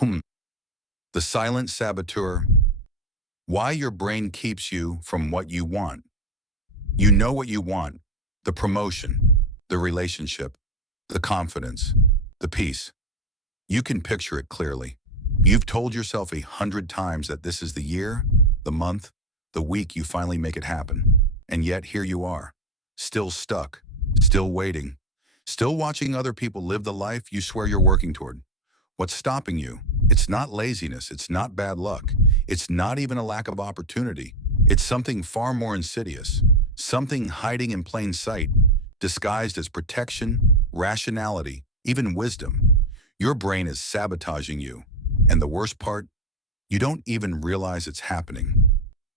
Hmm. The silent saboteur. Why your brain keeps you from what you want. You know what you want. The promotion, the relationship, the confidence, the peace. You can picture it clearly. You've told yourself 100 times that this is the year, the month, the week you finally make it happen. And yet here you are, still stuck, still waiting, still watching other people live the life you swear you're working toward. What's stopping you? It's not laziness, it's not bad luck, it's not even a lack of opportunity. It's something far more insidious, something hiding in plain sight, disguised as protection, rationality, even wisdom. Your brain is sabotaging you. And the worst part, you don't even realize it's happening.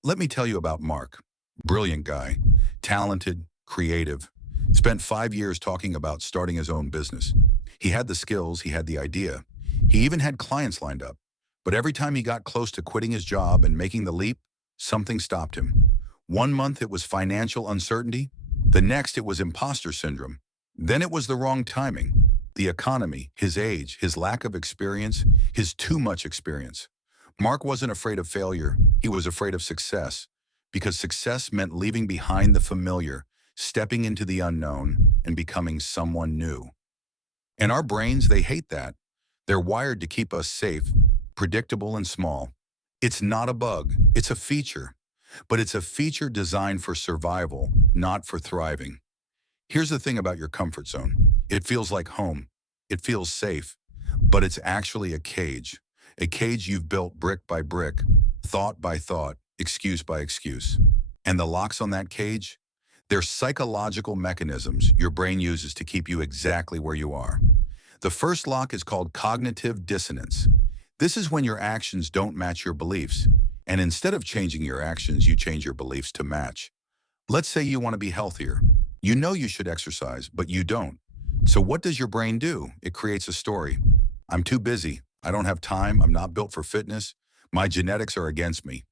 Let me tell you about Mark. Brilliant guy, talented, creative, spent 5 years talking about starting his own business. He had the skills, he had the idea. He even had clients lined up. But every time he got close to quitting his job and making the leap, something stopped him. 1 month it was financial uncertainty. The next it was imposter syndrome. Then it was the wrong timing. The economy, his age, his lack of experience, his too much experience. Mark wasn't afraid of failure. He was afraid of success. Because success meant leaving behind the familiar, stepping into the unknown, and becoming someone new. And our brains, they hate that. They're wired to keep us safe, predictable, and small. It's not a bug, it's a feature. But it's a feature designed for survival, not for thriving. Here's the thing about your comfort zone. It feels like home. It feels safe. But it's actually a cage. A cage you've built brick by brick, thought by thought, excuse by excuse. And the locks on that cage? They're psychological mechanisms your brain uses to keep you exactly where you are. The first lock is called cognitive dissonance. This is when your actions don't match your beliefs. And instead of changing your actions, you change your beliefs to match. Let's say you want to be healthier. You know you should exercise, but you don't. So what does your brain do? It creates a story. I'm too busy. I don't have time. I'm not built for fitness. My genetics are against me.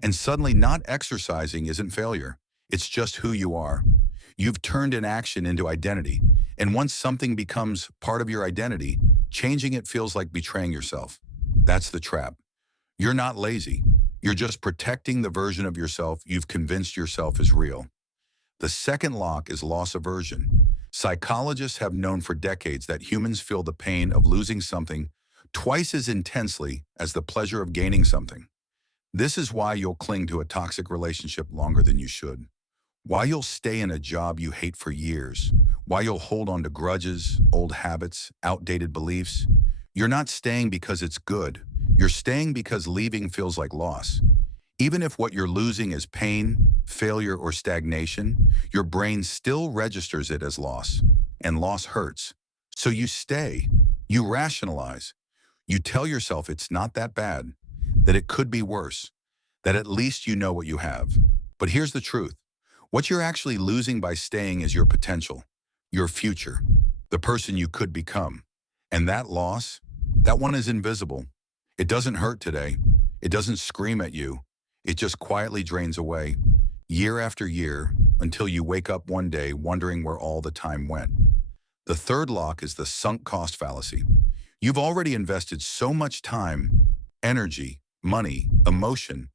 And suddenly not exercising isn't failure. It's just who you are. You've turned inaction into identity. And once something becomes part of your identity, changing it feels like betraying yourself. That's the trap. You're not lazy. You're just protecting the version of yourself you've convinced yourself is real. The second lock is loss aversion. Psychologists have known for decades that humans feel the pain of losing something twice as intensely as the pleasure of gaining something. This is why you'll cling to a toxic relationship longer than you should. Why you'll stay in a job you hate for years. Why you'll hold on to grudges, old habits, outdated beliefs. You're not staying because it's good. You're staying because leaving feels like loss. Even if what you're losing is pain, failure, or stagnation, your brain still registers it as loss. And loss hurts. So you stay. You rationalize. You tell yourself it's not that bad, that it could be worse, that at least you know what you have. But here's the truth. What you're actually losing by staying is your potential, your future, the person you could become. And that loss, that one is invisible. It doesn't hurt today. It doesn't scream at you. It just quietly drains away, year after year, until you wake up one day wondering where all the time went. The third lock is the sunk cost fallacy. You've already invested so much time, energy, money, emotion,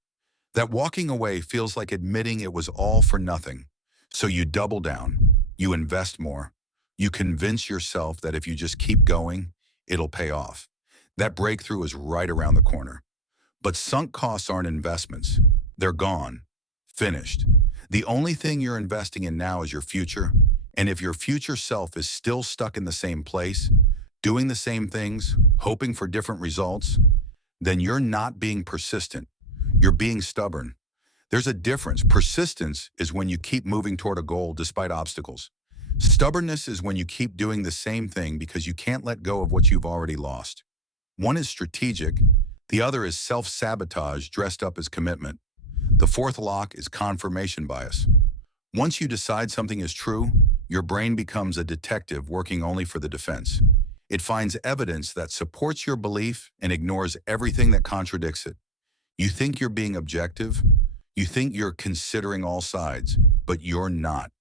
that walking away feels like admitting it was all for nothing. So you double down, you invest more, you convince yourself that if you just keep going, it'll pay off. That breakthrough is right around the corner. But sunk costs aren't investments. They're gone, finished. The only thing you're investing in now is your future. And if your future self is still stuck in the same place, doing the same things, hoping for different results, then you're not being persistent. You're being stubborn. There's a difference. Persistence is when you keep moving toward a goal despite obstacles. Stubbornness is when you keep doing the same thing because you can't let go of what you've already lost. One is strategic. The other is self-sabotage dressed up as commitment. The fourth lock is confirmation bias. Once you decide something is true, your brain becomes a detective working only for the defense. It finds evidence that supports your belief and ignores everything that contradicts it. You think you're being objective. You think you're considering all sides, but you're not.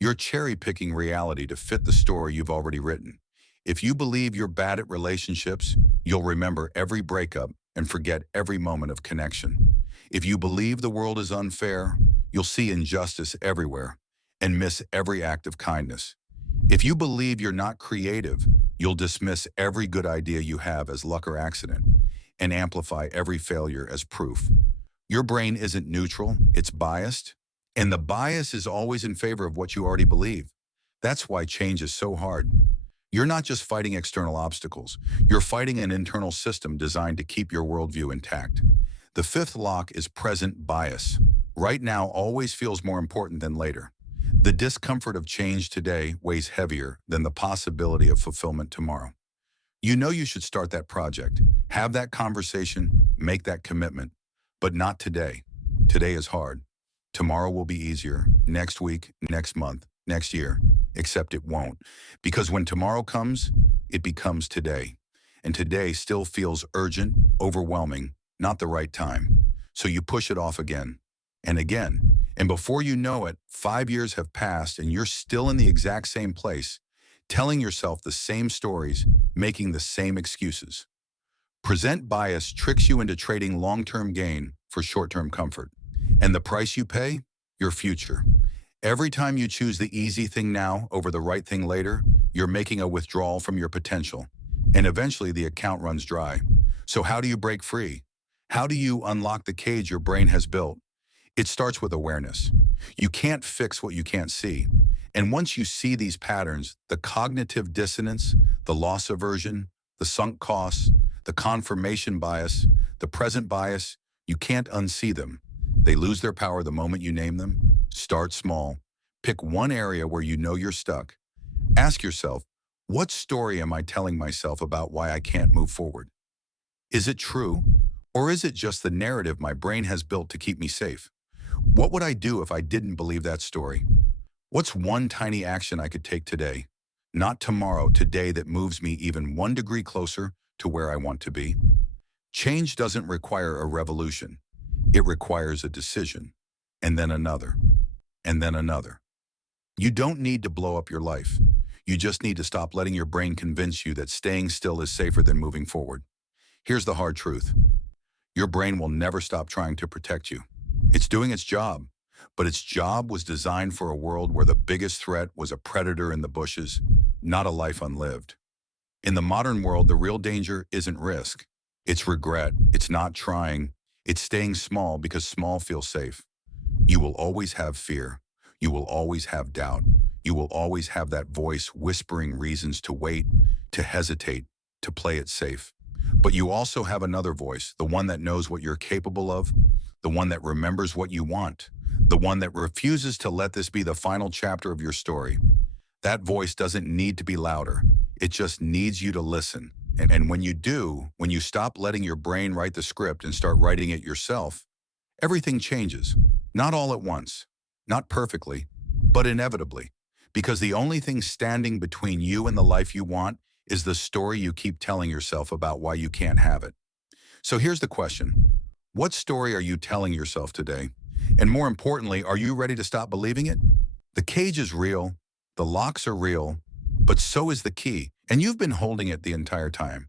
You're cherry-picking reality to fit the story you've already written. If you believe you're bad at relationships, you'll remember every breakup and forget every moment of connection. If you believe the world is unfair, you'll see injustice everywhere and miss every act of kindness. If you believe you're not creative, you'll dismiss every good idea you have as luck or accident and amplify every failure as proof. Your brain isn't neutral, it's biased, and the bias is always in favor of what you already believe. That's why change is so hard. You're not just fighting external obstacles, you're fighting an internal system designed to keep your worldview intact. The fifth lock is present bias. Right now always feels more important than later. The discomfort of change today weighs heavier than the possibility of fulfillment tomorrow. You know you should start that project, have that conversation, make that commitment, but not today. Today is hard. Tomorrow will be easier, next week, next month, next year, except it won't. Because when tomorrow comes, it becomes today. And today still feels urgent, overwhelming, not the right time. So you push it off again and again. And before you know it, 5 years have passed and you're still in the exact same place, telling yourself the same stories, making the same excuses. Present bias tricks you into trading long-term gain for short-term comfort. And the price you pay? Your future. Every time you choose the easy thing now over the right thing later, you're making a withdrawal from your potential. And eventually the account runs dry. So how do you break free? How do you unlock the cage your brain has built? It starts with awareness. You can't fix what you can't see. And once you see these patterns, the cognitive dissonance, the loss aversion, the sunk costs, the confirmation bias, the present bias, you can't unsee them. They lose their power the moment you name them. Start small. Pick one area where you know you're stuck. Ask yourself, what story am I telling myself about why I can't move forward? Is it true? Or is it just the narrative my brain has built to keep me safe? What would I do if I didn't believe that story? What's one tiny action I could take today? Not tomorrow, today, that moves me even 1 degree closer to where I want to be? Change doesn't require a revolution. It requires a decision, and then another, and then another. You don't need to blow up your life. You just need to stop letting your brain convince you that staying still is safer than moving forward. Here's the hard truth. Your brain will never stop trying to protect you. It's doing its job, but its job was designed for a world where the biggest threat was a predator in the bushes, not a life unlived. In the modern world, the real danger isn't risk. It's regret. It's not trying. It's staying small because small feels safe. You will always have fear. You will always have doubt. You will always have that voice whispering reasons to wait, to hesitate, to play it safe. But you also have another voice, the one that knows what you're capable of, the one that remembers what you want, the one that refuses to let this be the final chapter of your story. That voice doesn't need to be louder. It just needs you to listen. And when you do, when you stop letting your brain write the script and start writing it yourself, everything changes. Not all at once, not perfectly, but inevitably. Because the only thing standing between you and the life you want is the story you keep telling yourself about why you can't have it. So here's the question. What story are you telling yourself today? And more importantly, are you ready to stop believing it? The cage is real, the locks are real, but so is the key, and you've been holding it the entire time.